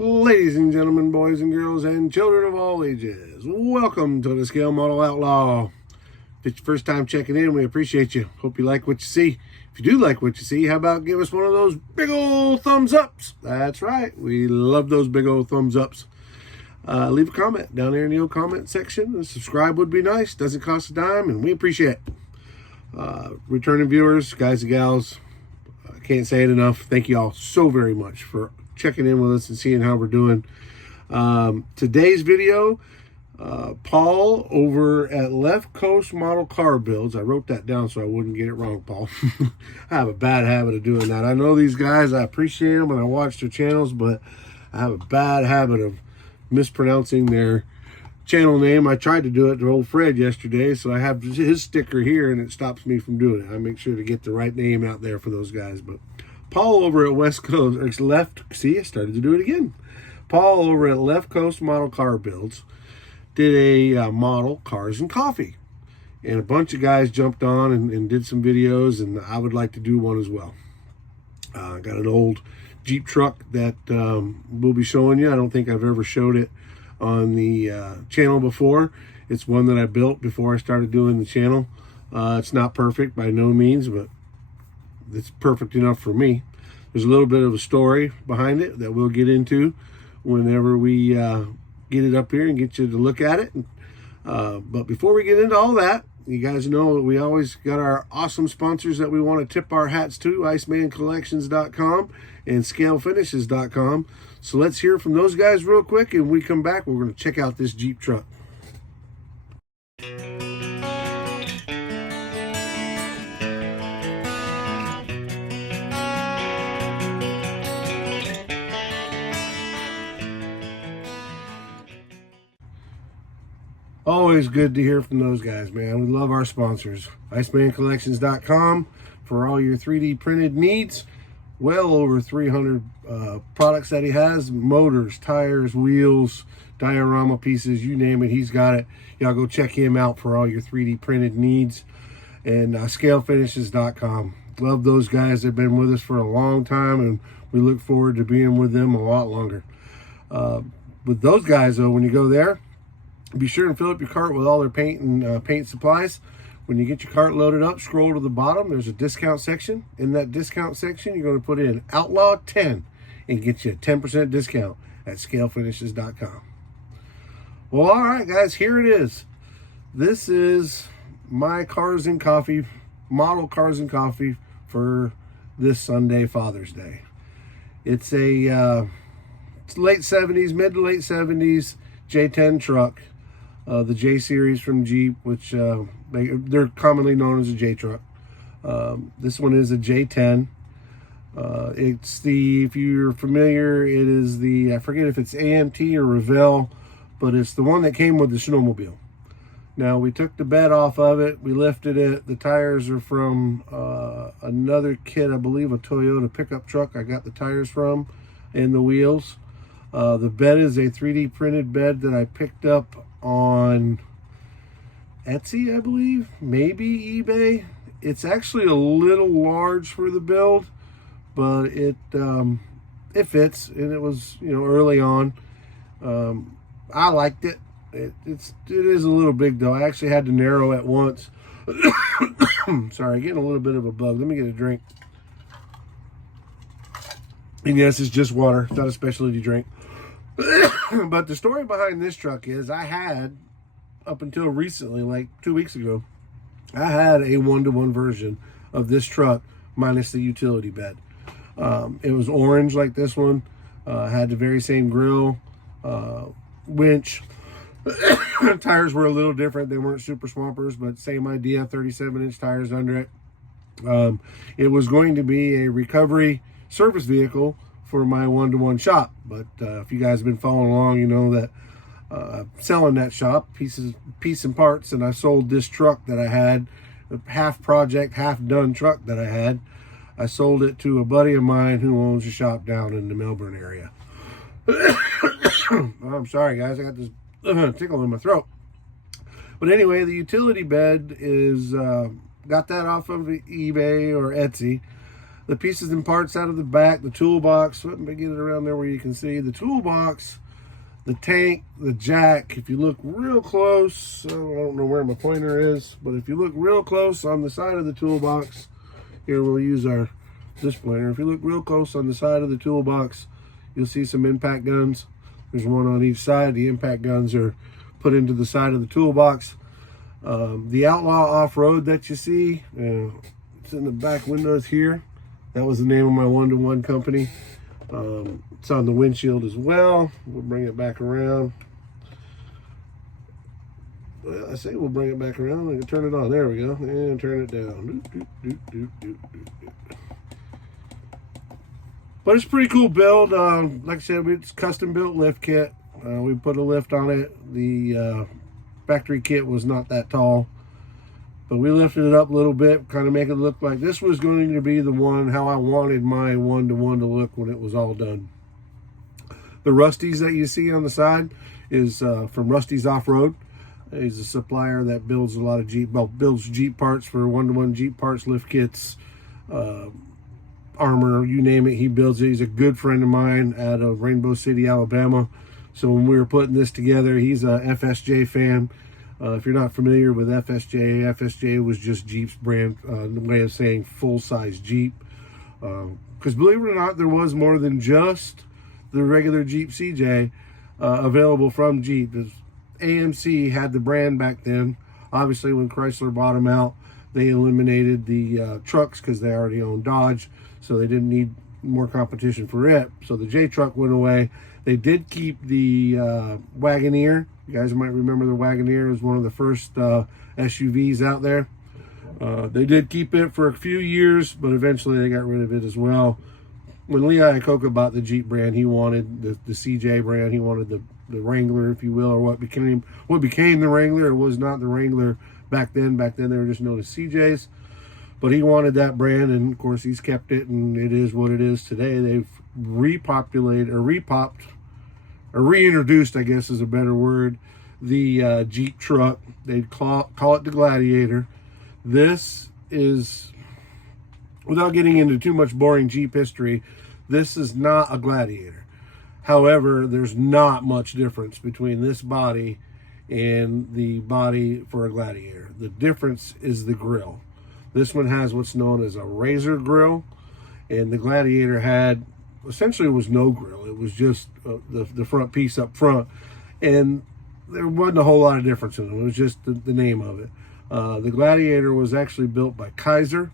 Ladies and gentlemen, boys and girls, and children of all ages, welcome to the Scale Model Outlaw. If it's your first time checking in, we appreciate you. Hope you like what you see. If you do like what you see, how about give us one of those big old thumbs ups? That's right, we love those big old thumbs ups. Leave a comment down there in the old comment section, and subscribe would be nice. Doesn't cost a dime, and we appreciate it. Returning viewers, guys and gals, I can't say it enough. Thank you all so very much for checking in with us and seeing how we're doing. Today's video, Paul over at Left Coast Model Car Builds. I wrote that down so I wouldn't get it wrong, Paul. I have a bad habit of doing that. I know these guys, I appreciate them and I watch their channels, but I have a bad habit of mispronouncing their channel name. I tried to do it to old Fred yesterday, so I have his sticker here and it stops me from doing it. I make sure to get the right name out there for those guys. But Paul over at West Coast, or Left, see, I started to do it again. Paul over at Left Coast Model Car Builds did a model Cars and Coffee. And a bunch of guys jumped on and did some videos, and I would like to do one as well. I got an old Jeep truck that we'll be showing you. I don't think I've ever showed it on the channel before. It's one that I built before I started doing the channel. It's not perfect by no means, but it's perfect enough for me. There's a little bit of a story behind it that we'll get into whenever we get it up here and get you to look at it. But before we get into all that, you guys know we always got our awesome sponsors that we want to tip our hats to, IcemanCollections.com and ScaleFinishes.com. So let's hear from those guys real quick, and when we come back, we're going to check out this Jeep truck. Always good to hear from those guys, man. We love our sponsors. IcemanCollections.com for all your 3D printed needs. Well over 300 products that he has. Motors, tires, wheels, diorama pieces, you name it, he's got it. Y'all go check him out for all your 3D printed needs. And ScaleFinishes.com. Love those guys. They've been with us for a long time, and we look forward to being with them a lot longer. With those guys, though, when you go there, be sure and fill up your cart with all their paint and paint supplies. When you get your cart loaded up, scroll to the bottom. There's a discount section. In that discount section, you're going to put in Outlaw 10 and get you a 10% discount at ScaleFinishes.com. Well, all right, guys, here it is. This is my Cars and Coffee, model Cars and Coffee for this Sunday, Father's Day. It's a it's late 70s, mid to late 70s J10 truck. The J series from Jeep, which they're commonly known as a J truck. This one is a J10. It's the, if you're familiar, it is the, I forget if it's AMT or Revell, but it's the one that came with the snowmobile. Now, we took the bed off of it, we lifted it. The tires are from another kit, I believe a Toyota pickup truck I got the tires from, and the wheels. The bed is a 3D printed bed that I picked up on Etsy, I believe, maybe eBay. It's actually a little large for the build, but it fits, and it was, you know, early on. I liked it. It is a little big though. I actually had to narrow it once. Sorry, getting a little bit of a bug. Let me get a drink. And yes, it's just water. It's not a specialty drink. But the story behind this truck is I had, up until recently, like 2 weeks ago, I had a 1-to-1 version of this truck minus the utility bed. It was orange like this one. Had the very same grill, winch. Tires were a little different. They weren't super swampers, but same idea, 37-inch tires under it. It was going to be a recovery service vehicle for my 1-to-1 shop, but if you guys have been following along, you know that I'm selling that shop, piece and parts, and I sold this truck that I had, a half project, half done truck that I had. I sold it to a buddy of mine who owns a shop down in the Melbourne area. I'm sorry, guys, I got this tickle in my throat. But anyway, the utility bed is got that off of eBay or Etsy. the pieces and parts out of the back, the toolbox. Let me get it around there where you can see the toolbox, the tank, the jack. If you look real close, I don't know where my pointer is, but if you look real close on the side of the toolbox, here we'll use this pointer. If you look real close on the side of the toolbox, you'll see some impact guns. There's one on each side. The impact guns are put into the side of the toolbox. The Outlaw Off-Road that you see, it's in the back windows here. That was the name of my one-to-one company. It's on the windshield as well. We'll bring it back around. Well, I say we'll bring it back around. I can turn it on. There we go. And turn it down. But it's a pretty cool build. Like I said, it's custom built lift kit. We put a lift on it. The factory kit was not that tall, but we lifted it up a little bit, kind of make it look like this was going to be the one, how I wanted my one-to-one to look when it was all done. The Rusties that you see on the side is from Rusty's Off-Road. He's a supplier that builds a lot of builds Jeep parts for one-to-one Jeep parts, lift kits, armor, you name it, he builds it. He's a good friend of mine out of Rainbow City, Alabama. So when we were putting this together, he's a FSJ fan. If you're not familiar with FSJ, FSJ was just Jeep's brand, the way of saying full-size Jeep. Because believe it or not, there was more than just the regular Jeep CJ available from Jeep. AMC had the brand back then. Obviously, when Chrysler bought them out, they eliminated the trucks because they already owned Dodge, so they didn't need more competition for it. So the J truck went away. They did keep the Wagoneer. You guys might remember the Wagoneer was one of the first SUVs out there. They did keep it for a few years, but eventually they got rid of it as well. When Lee Iacocca bought the Jeep brand, he wanted the CJ brand. He wanted the Wrangler, if you will, or what became the Wrangler. It was not the Wrangler back then. Back then they were just known as CJs. But he wanted that brand, and of course he's kept it, and it is what it is today. They've reintroduced, I guess is a better word, the Jeep truck. They call it the Gladiator. This is, without getting into too much boring Jeep history, this is not a Gladiator. However, there's not much difference between this body and the body for a Gladiator. The difference is the grille. This one has what's known as a razor grille, and the Gladiator had, essentially was no grille. It was just the front piece up front, and there wasn't a whole lot of difference in it. It was just the name of it. The Gladiator was actually built by Kaiser.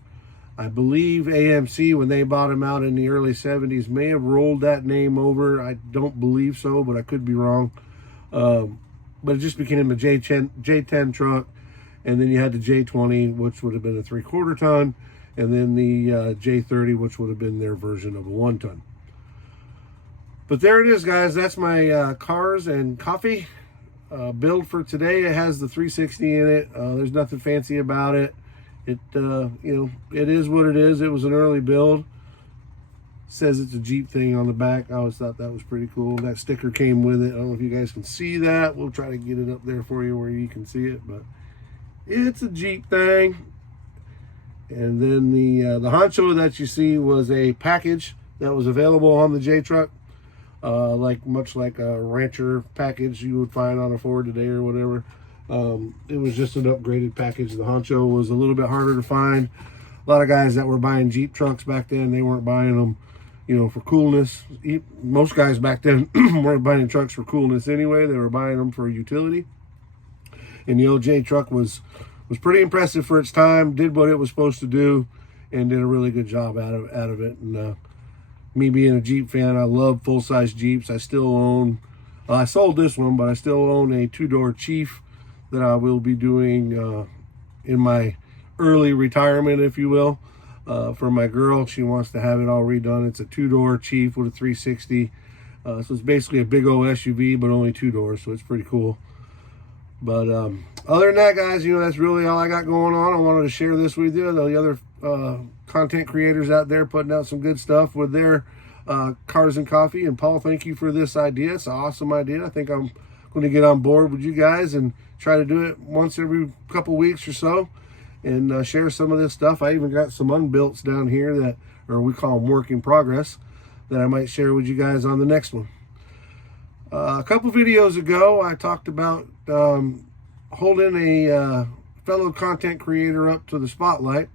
I believe AMC, when they bought him out in the early 70s, may have rolled that name over. I don't believe so, but I could be wrong. But it just became a J10 truck. And then you had the J20, which would have been a 3/4 ton. And then the J30, which would have been their version of a 1 ton. But there it is, guys. That's my cars and coffee build for today. It has the 360 in it. There's nothing fancy about it. It it is what it is. It was an early build. Says it's a Jeep thing on the back. I always thought that was pretty cool. That sticker came with it. I don't know if you guys can see that. We'll try to get it up there for you where you can see it, but it's a Jeep thing. And then the honcho that you see was a package that was available on the J truck, much like a Rancher package you would find on a Ford today or whatever. It was just an upgraded package. The honcho was a little bit harder to find. A lot of guys that were buying Jeep trucks back then, they weren't buying them, for coolness. Most guys back then weren't buying trucks for coolness anyway. They were buying them for utility. And the old J truck was pretty impressive for its time, did what it was supposed to do, and did a really good job out of it. And me being a Jeep fan, I love full-size Jeeps. I still own, I sold this one, but I still own a 2-door Chief that I will be doing in my early retirement, if you will, for my girl. She wants to have it all redone. It's a 2-door Chief with a 360. So it's basically a big old SUV, but only 2 doors, so it's pretty cool. But other than that, guys, that's really all I got going on. I wanted to share this with you. The other content creators out there putting out some good stuff with their cars and coffee. And Paul, thank you for this idea. It's an awesome idea. I think I'm going to get on board with you guys and try to do it once every couple weeks or so and share some of this stuff. I even got some unbuilts down here that or we call them work in progress, that I might share with you guys on the next one. A couple videos ago, I talked about holding a fellow content creator up to the spotlight.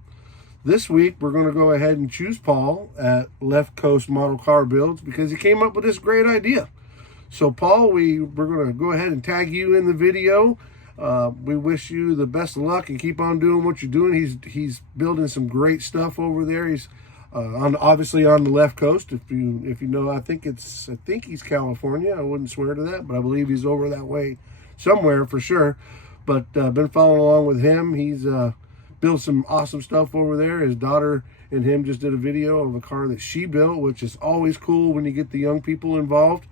This week, we're going to go ahead and choose Paul at Left Coast Model Car Builds because he came up with this great idea. So, Paul, we're going to go ahead and tag you in the video. We wish you the best of luck and keep on doing what you're doing. He's building some great stuff over there. He's obviously on the left coast. If you know, I think he's California. I wouldn't swear to that, but I believe he's over that way somewhere for sure. But been following along with him. He's built some awesome stuff over there. His daughter and him just did a video of a car that she built, which is always cool when you get the young people involved.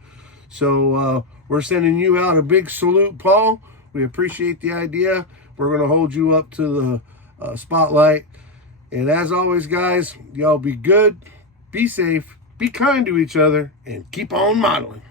So we're sending you out a big salute, Paul. We appreciate the idea. We're going to hold you up to the spotlight. And as always, guys, y'all be good, be safe, be kind to each other, and keep on modeling.